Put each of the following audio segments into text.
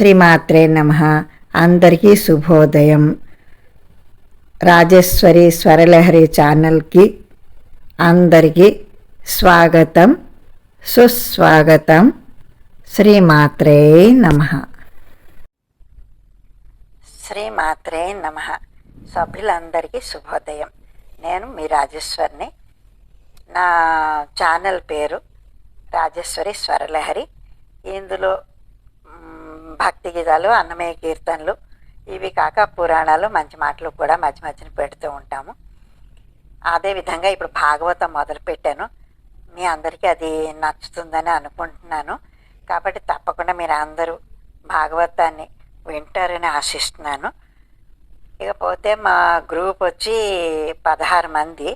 శ్రీమాత్రే నమః. అందరికీ శుభోదయం. రాజేశ్వరి స్వరలహరి ఛానల్కి అందరికీ స్వాగతం, సుస్వాగతం. శ్రీమాత్రే నమః. శ్రీమాత్రే నమః. సభ్యులందరికీ శుభోదయం. నేను మీ రాజేశ్వరిని. నా ఛానల్ పేరు రాజేశ్వరి స్వరలహరి. ఇందులో భక్తి గీతాలు, అన్నమయ్య కీర్తనలు, ఇవి కాక పురాణాలు, మంచి మాటలు కూడా మధ్య మధ్యన పెడుతూ ఉంటాము. అదేవిధంగా ఇప్పుడు భాగవతం మొదలుపెట్టాను. మీ అందరికీ అది నచ్చుతుందని అనుకుంటున్నాను. కాబట్టి తప్పకుండా మీరు అందరూ భాగవతాన్ని వింటారని ఆశిస్తున్నాను. ఇకపోతే మా గ్రూప్ వచ్చి 16 మంది,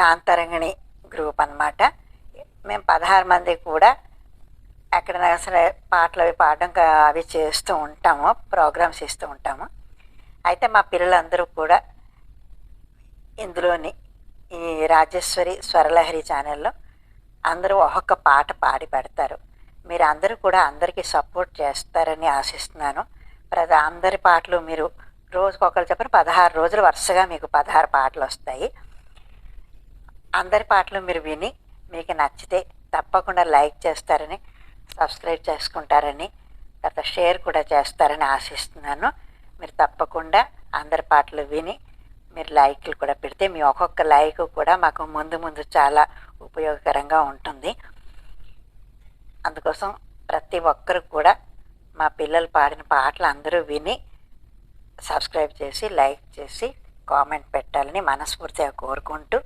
గాంతరంగిణి గ్రూప్ అన్నమాట. మేము 16 మంది కూడా ఎక్కడైనా సరే పాటలు అవి పాడడం అవి చేస్తూ ఉంటాము, ప్రోగ్రామ్స్ ఇస్తూ ఉంటాము. అయితే మా పిల్లలందరూ కూడా ఇందులోని ఈ రాజేశ్వరి స్వరలహరి ఛానల్లో అందరూ ఒక్కొక్క పాట పాడి పెడతారు. మీరు అందరూ కూడా అందరికీ సపోర్ట్ చేస్తారని ఆశిస్తున్నాను. అందరి పాటలు మీరు రోజుకొకరు చెప్పిన 16 రోజులు వరుసగా మీకు 16 పాటలు వస్తాయి. అందరి పాటలు మీరు విని మీకు నచ్చితే తప్పకుండా లైక్ చేస్తారని, సబ్స్క్రైబ్ చేసుకుంటారని, తర్వాత షేర్ కూడా చేస్తారని ఆశిస్తున్నాను. మీరు తప్పకుండా అందరి పాటలు విని మీరు లైక్లు కూడా పెడితే మీ ఒక్కొక్క లైక్ కూడా మాకు ముందు ముందు చాలా ఉపయోగకరంగా ఉంటుంది. అందుకోసం ప్రతి ఒక్కరు కూడా మా పిల్లలు పాడిన పాటలు అందరూ విని సబ్స్క్రైబ్ చేసి, లైక్ చేసి, కామెంట్ పెట్టాలని మనస్ఫూర్తిగా కోరుకుంటూ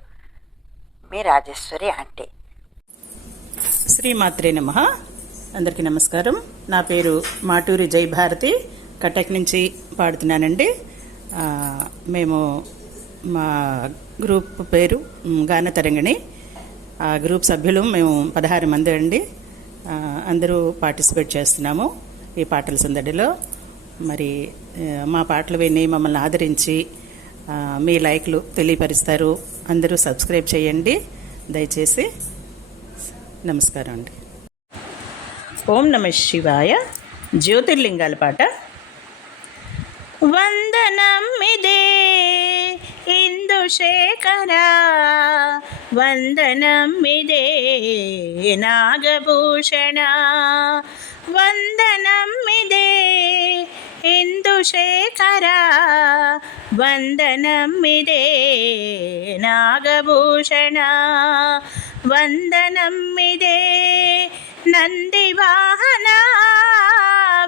మీ రాజేశ్వరి ఆంటీ. శ్రీమాత్రే నమః. అందరికీ నమస్కారం. నా పేరు మాటూరి జయభారతి, కటక్ నుంచి పాడుతున్నానండి. మేము మా గ్రూప్ పేరు గానతరంగిణి. ఆ గ్రూప్ సభ్యులు మేము 16 మంది అండి. అందరూ పార్టిసిపేట్ చేస్తున్నాము ఈ పాటల సందడిలో. మరి మా పాటలు విని మమ్మల్ని ఆదరించి మీ లైక్లు తెలియపరుస్తారు. అందరూ సబ్స్క్రైబ్ చేయండి దయచేసి. నమస్కారం అండి. ఓం నమ శివాయ. జ్యోతిర్లింగాల పాట. వందనమిదే ఇందుశేఖర, వందనమిదే నాగభూషణ, వందనమిదే ఇందుశేఖర, వందనమిదే నాగభూషణ, వందనమిదే నందివాహన,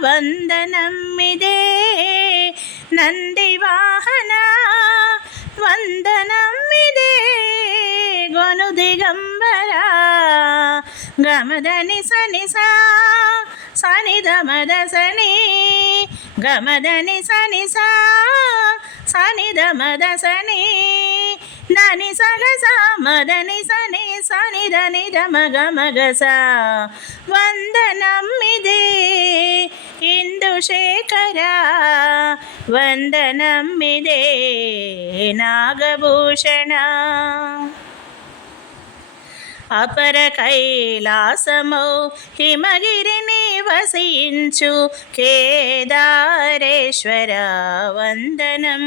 వందనమిదే నందివాహన, వందనమిదే గొనుదిగంబర, గమదని సనిసా సనిధమద సని, గమదని సనిసా సనిధమద సని, దని సగస మదని సని సనిధని ధమగమగస, వందనమిదే ఇందుశేఖర, వందనమిదే నాగభూషణ. అపర కైలాసమౌ హిమగిరిని వసించు కేదారేశ్వర, వందనం.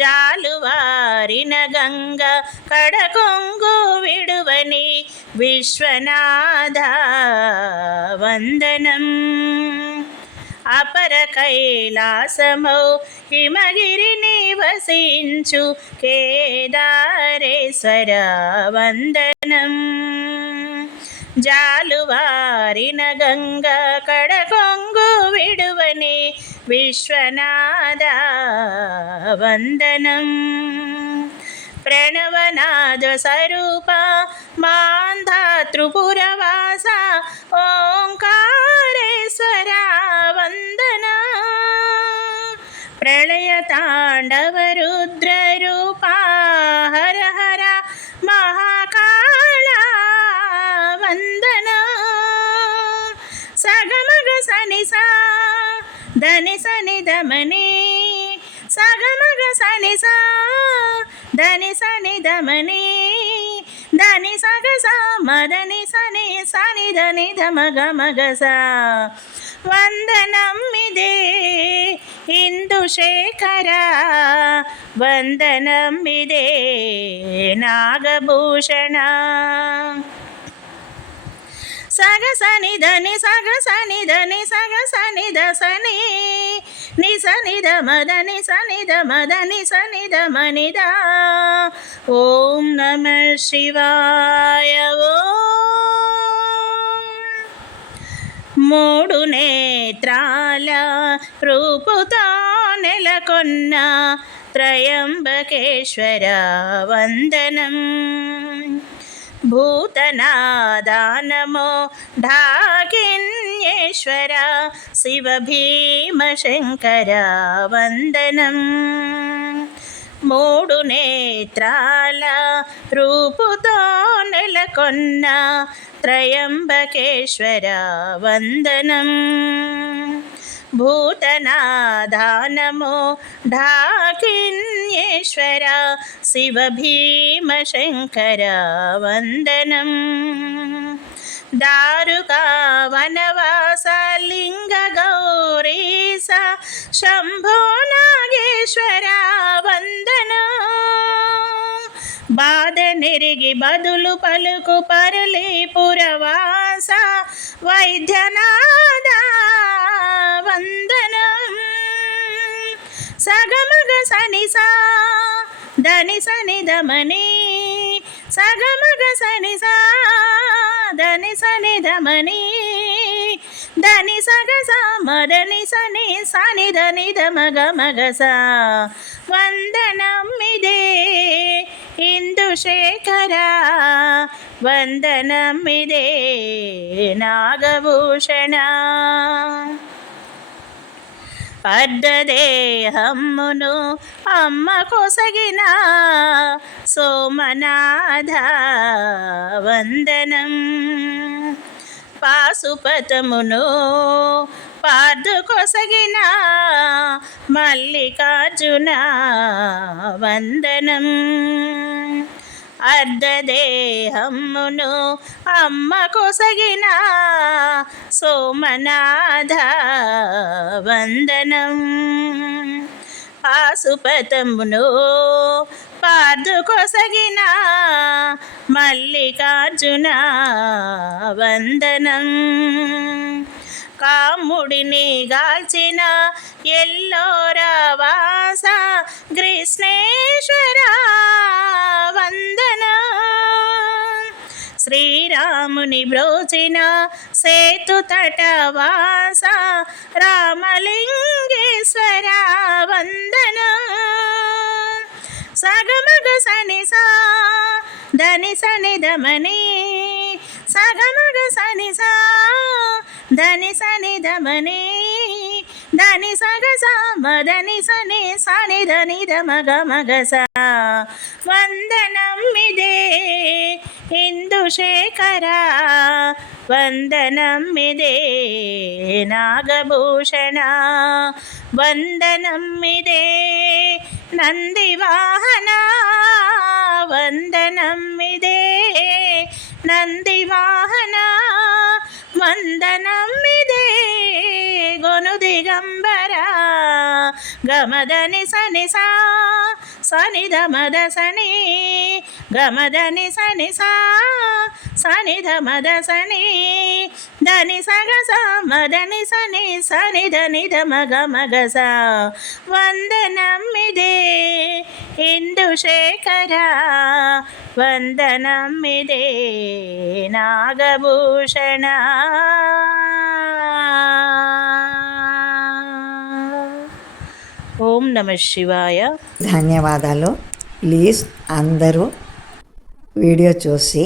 జాలువారిన గంగ కడకొంగు విడువని విశ్వనాథ, వందనం. అపర కైలాసమౌ హిమగిరిని వసించు కేదారేశ్వర, వందనం. జాలువారిన గంగ కడకొంగు విడువని విశ్వనాథ, వందనం. ప్రణవనాద స్వరూప మాంధాతృపురవాస, ఓంకారేశ్వర, వందన. ప్రళయ తాండవ రుద్ర రూప, హర హర మహాకాళ, వందన. సగమగ సనిసా ధని సని ధమని, సగమగ సనిసా ధని సని ధమని, దని సగస మదని సని సని దని ధమగ మగస వందనమ్మిదే ఇందుశేఖర వందనమ్మిదే నాగభూషణ సగసని దని సగసని దని సగసని దసని నిసని దమదని సని దమదని సని దమనిద ఓం నమః శివాయ ఓం మూడు నేత్రాల రూపుతో నెలకొన్న త్రయంబకేశ్వర వందనం భూతనాదానమో ఢాకిన్యేశ్వర శివ భీమశంకర వందనం మూడు నేత్రాల రూపుతో నెలకొన్న త్రయంబకేశ్వర వందనం భూతనాదానమో ఢాకిన్యేశ్వర శివ భీమశంకర వందనం దారుకా వనవాస లింగ గౌరీస శంభో నాగేశ్వర వందనం బాధ నెరిగి బదులు పలుకు పరళీపురవాస వైద్యనాథ వందనం సగమగ సని సా దని సని దమని సగమగ సని సా దని సని దమని దని సగ సా మదని సని సని దని దమగ మగస వందనమ్మిదే ఇందుశేఖర వందనమ్మిదే నాగభూషణ అర్ధదేహమ్మును అమ్మ కొసగిన సోమనాథ వందనం పాశుపతమును పార్దు కొసగిన మల్లికార్జున వందనం అర్ధదేహమ్మును అమ్మ కొసగిన సోమనాథ వందనం పాశుపతమును పార్దు కొసగిన మల్లికార్జున వందనం కాముడిని గాల్చిన ఎల్లోరవాస కృష్ణేశ్వర వందనం శ్రీరాముని బ్రోచిన సేతు తటవాస రామలింగేశ్వర వందనం సగమగ సని సా దని సని దమని సగమగ సని సా దని సని దమని దని సగ సా మదని సని సని దని దమగ మగస వందనమ్మిదే ఇందుశేఖర వందనమ్మిదే నాగభూషణ వందనమ్మిదే నందివాహన వందనమ్మిదే నందివాహన వందనమ్మిదే గొను దిగంబర గమదని సని సా సని ధమద సని గమదని సని సా సని ధమద సని దని సగ స మదని సని సని దని ధమగ మగస వందనమ్మిదే ఇందుశేఖర వందనమ్మిదే నాగభూషణ ఓం నమః శివాయ. ధన్యవాదాలు. ప్లీజ్ అందరూ వీడియో చూసి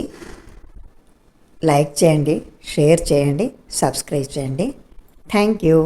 లైక్ చేయండి, షేర్ చేయండి, సబ్స్క్రైబ్ చేయండి. Thank you.